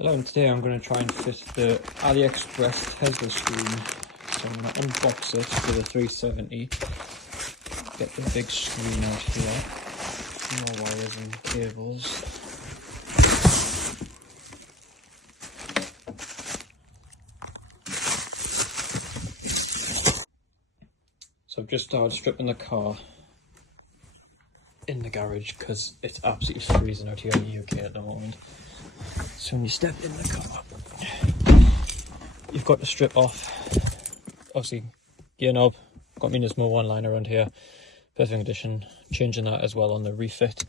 Hello, and today I'm going to try and fit the AliExpress Tesla screen. So I'm going to unbox it for the 370, get the big screen out here, more wires and cables. So I've just started stripping the car in the garage because it's absolutely freezing out here in the UK at the moment. So when you step in the car, you've got to strip off, obviously, gear knob, got me Nismo one line around here, perfect condition, changing that as well on the refit.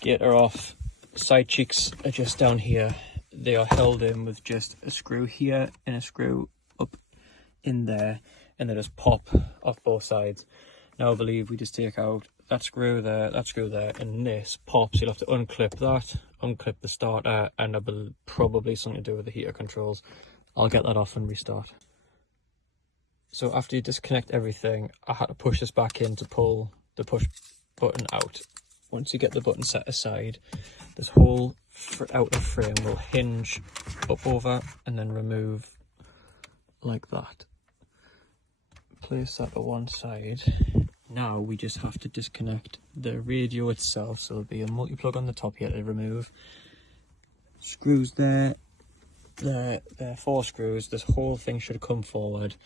Gator off, side cheeks are just down here, they are held in with just a screw here and a screw up in there, and they just pop off both sides. Now I believe we just take out that screw there, and this pops. You'll have to unclip that, unclip the starter, and probably something to do with the heater controls. I'll get that off and restart. So after you disconnect everything, I had to push this back in to pull the push button out. Once you get the button set aside, this whole outer frame will hinge up over and then remove like that. Place that to one side. Now we just have to disconnect the radio itself, so there'll be a multi-plug on the top here to remove. Screws there, there, 4 screws. This whole thing should come forward,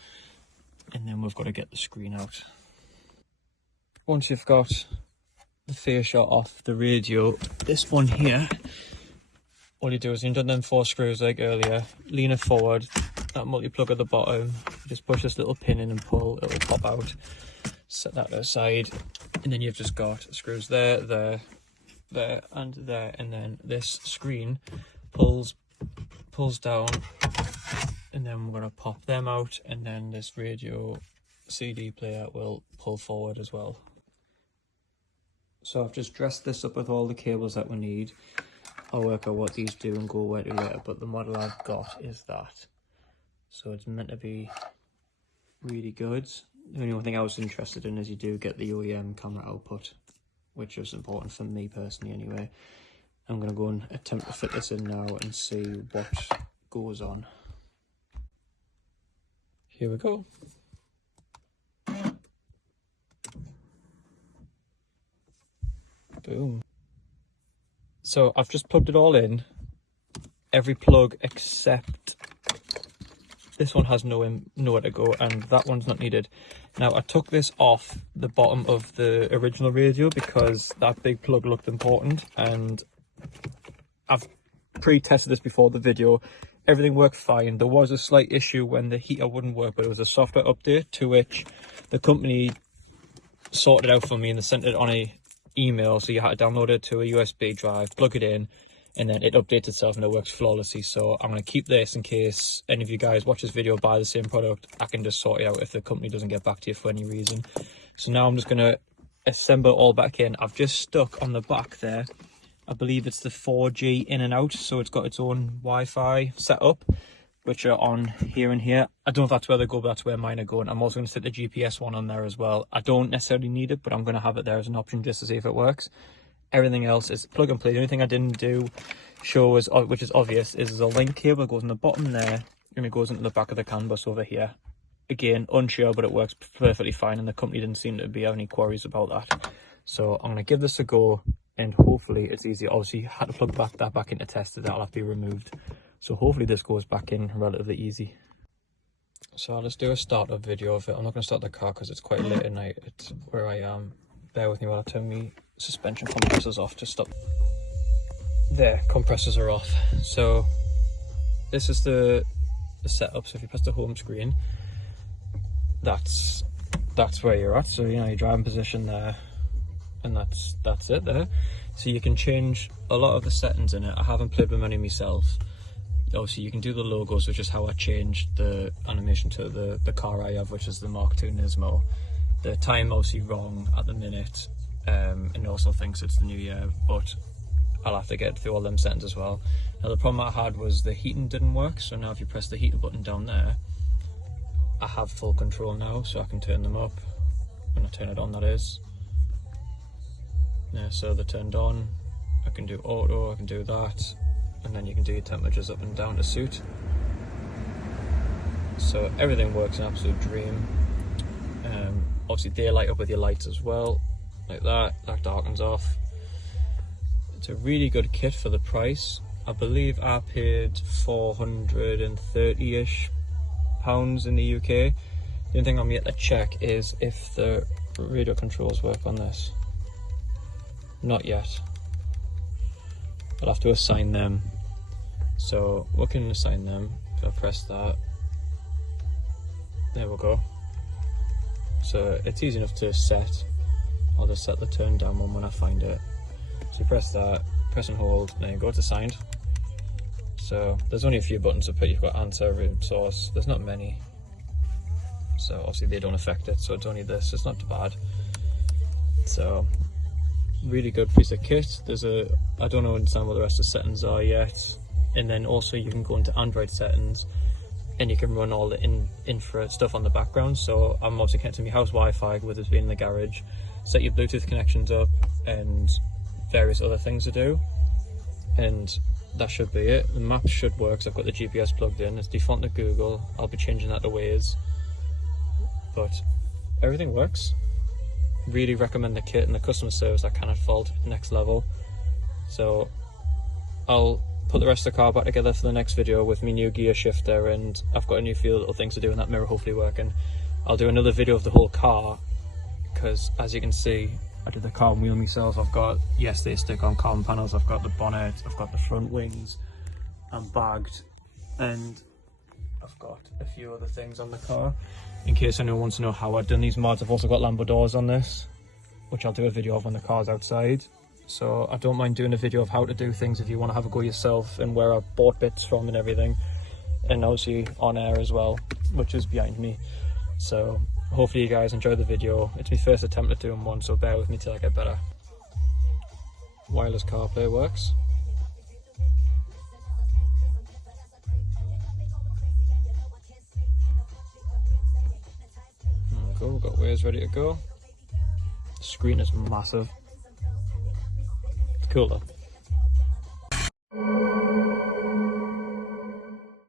and then we've got to get the screen out. Once you've got the fascia off the radio, this one here, all you do is you've done them 4 screws like earlier, lean it forward, that multi-plug at the bottom, just push this little pin in and pull, it'll pop out. Set that aside, and then you've just got screws there, there, there, and there, and then this screen pulls down, and then we're going to pop them out, and then this radio CD player will pull forward as well. So I've just dressed this up with all the cables that we need. I'll work out what these do and go where to later, but the model I've got is that. So it's meant to be really good. The only one thing I was interested in is you do get the OEM camera output, which is important for me personally anyway. I'm going to go and attempt to fit this in now and see what goes on. Here we go. Boom. So I've just plugged it all in, every plug except this one has nowhere to go, and that one's not needed. Now I took this off the bottom of the original radio because that big plug looked important, and I've pre-tested this before the video. Everything worked fine. There was a slight issue when the heater wouldn't work, but it was a software update to which the company sorted out for me, and they sent it on an email, so you had to download it to a USB drive, plug it in, and then it updates itself and it works flawlessly. So I'm going to keep this in case any of you guys watch this video, buy the same product. I can just sort it out if the company doesn't get back to you for any reason. So now I'm just going to assemble it all back in. I've just stuck on the back there, I believe it's the 4G in and out, so it's got its own Wi-Fi setup, which are on here and here. I don't know if that's where they go, but that's where mine are going. I'm also going to set the GPS one on there as well. I don't necessarily need it, but I'm going to have it there as an option just to see if it works. Everything else is plug and play. The only thing I didn't do show is, which is obvious, is a link cable that goes in the bottom there and it goes into the back of the CAN bus over here. Again, unsure, but it works perfectly fine, and the company didn't seem to have any queries about that. So I'm going to give this a go, and hopefully it's easy. Obviously, I had to plug that back into tester. That'll have to be removed. So hopefully this goes back in relatively easy. So I'll just do a startup video of it. I'm not going to start the car because it's quite late at night. It's where I am. Bear with me while I turn my suspension compressors off to stop. There, compressors are off. So this is the setup. So if you press the home screen, that's where you're at. So you know, your driving position there, and that's it there. So you can change a lot of the settings in it. I haven't played with many myself. Obviously you can do the logos, which is how I changed the animation to the car I have, which is the Mark II Nismo. The time obviously wrong at the minute, and also thinks it's the new year, but I'll have to get through all them settings as well. Now the problem I had was the heating didn't work, so now if you press the heater button down there, I have full control now, so I can turn them up when I turn it on, that is. Yeah, so they're turned on. I can do auto, I can do that. and then you can do your temperatures up and down to suit. So everything works an absolute dream. Obviously they light up with your lights as well, like that darkens off. It's a really good kit for the price. I believe I paid £430-ish in the UK. The only thing I'm yet to check is if the radio controls work on this. Not yet. I'll have to assign them. So we can assign them. I'll press that. There we go. So it's easy enough to set. I'll just set the turn down one when I find it. So press that, press and hold, then you go to signed. So there's only a few buttons to put. You've got answer, root, source. There's not many. So obviously they don't affect it. So it's only this. It's not too bad. So really good piece of kit. I don't understand what the rest of the settings are yet. And then also you can go into Android settings and you can run all the infra stuff on the background. So I'm obviously connecting my house Wi-Fi with it being in the garage. Set your Bluetooth connections up and various other things to do. And that should be it. The map should work, so I've got the GPS plugged in. It's default to Google. I'll be changing that to Waze. But everything works. Really recommend the kit, and the customer service I cannot fault, next level. So I'll put the rest of the car back together for the next video with my new gear shifter, and I've got a new few little things to do, and that mirror hopefully working. I'll do another video of the whole car, because as you can see, I did the carbon wheel myself. I've got they stick on carbon panels. I've got the bonnet, I've got the front wings, I'm bagged, and I've got a few other things on the car. In case anyone wants to know how I've done these mods, I've also got Lambo doors on this, which I'll do a video of when the car's outside. So I don't mind doing a video of how to do things if you want to have a go yourself, and where I bought bits from and everything. And obviously on air as well, which is behind me. So hopefully you guys enjoyed the video. It's my first attempt at doing one, so bear with me till I get better. Wireless CarPlay works. There we go, we've got Waze ready to go. The screen is massive. It's cool though.